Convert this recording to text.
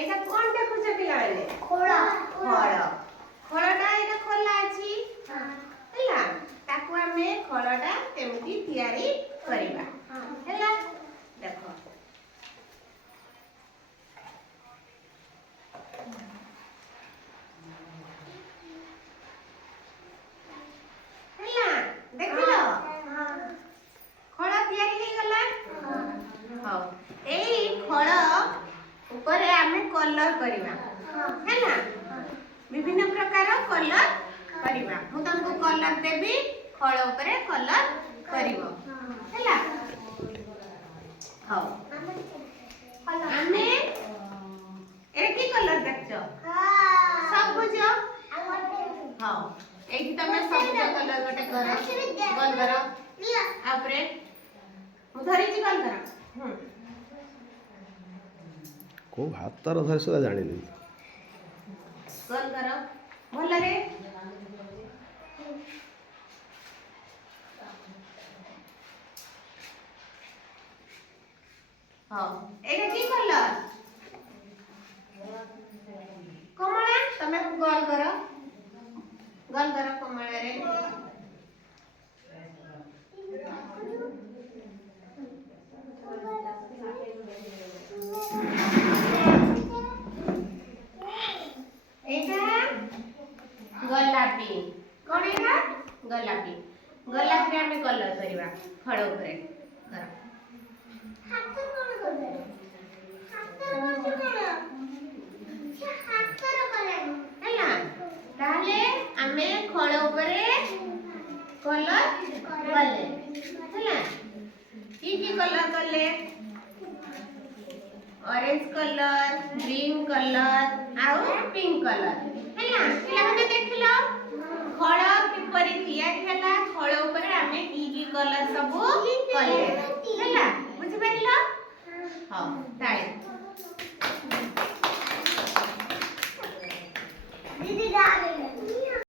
এটা কোন দেখুছ পিলাମାନେ খোଳ খୋଳ ଖୋଳଟା ଏଇଟା ଖୋଲା ଅଛି ହେଲା ତାକୁ ଆମେ ଖୋଳଟା କେମିତି ତିଆରି କରିବା ହେଲା ଦେଖ ହେଲା ଦେଖିଲ ଖୋଳ ତିଆରି ହେଇଗଲା ହଉ ଏଇ ଖୋଳ ଉପରେ ଆମେ କଲର କରିବା ହେଲା विभिन्न प्रकार कलर करिबा मु तुमको कलर देबी खळ ऊपर कलर करिवो हैला हां हमें ए की कलर देखछो सबुज हां एठी तमे सबुज कलर गोटे करो गोल करो आपरे मु धरि छी गोल करो को हातर धरि सदा जानि नै गोल करो भल रे हां एटा की कलर कमला तमे गोल करो कमला रे गोलापी कोन एटा गोलापी गोलापी रे हमें कलर करबा खड़ ऊपर कर हाथ कोन करबे हाथ रो कलर हैला ताले हमें खड़ ऊपर कलर करले हैला की कलर करले ऑरेंज कलर ग्रीन कलर आउ पिंक कलर हैला पिला माने देखिलो खळ किपरि तैयारी हैला खळ ऊपर हमें की कलर सब कले हैला बुझि परिलो हां ताळे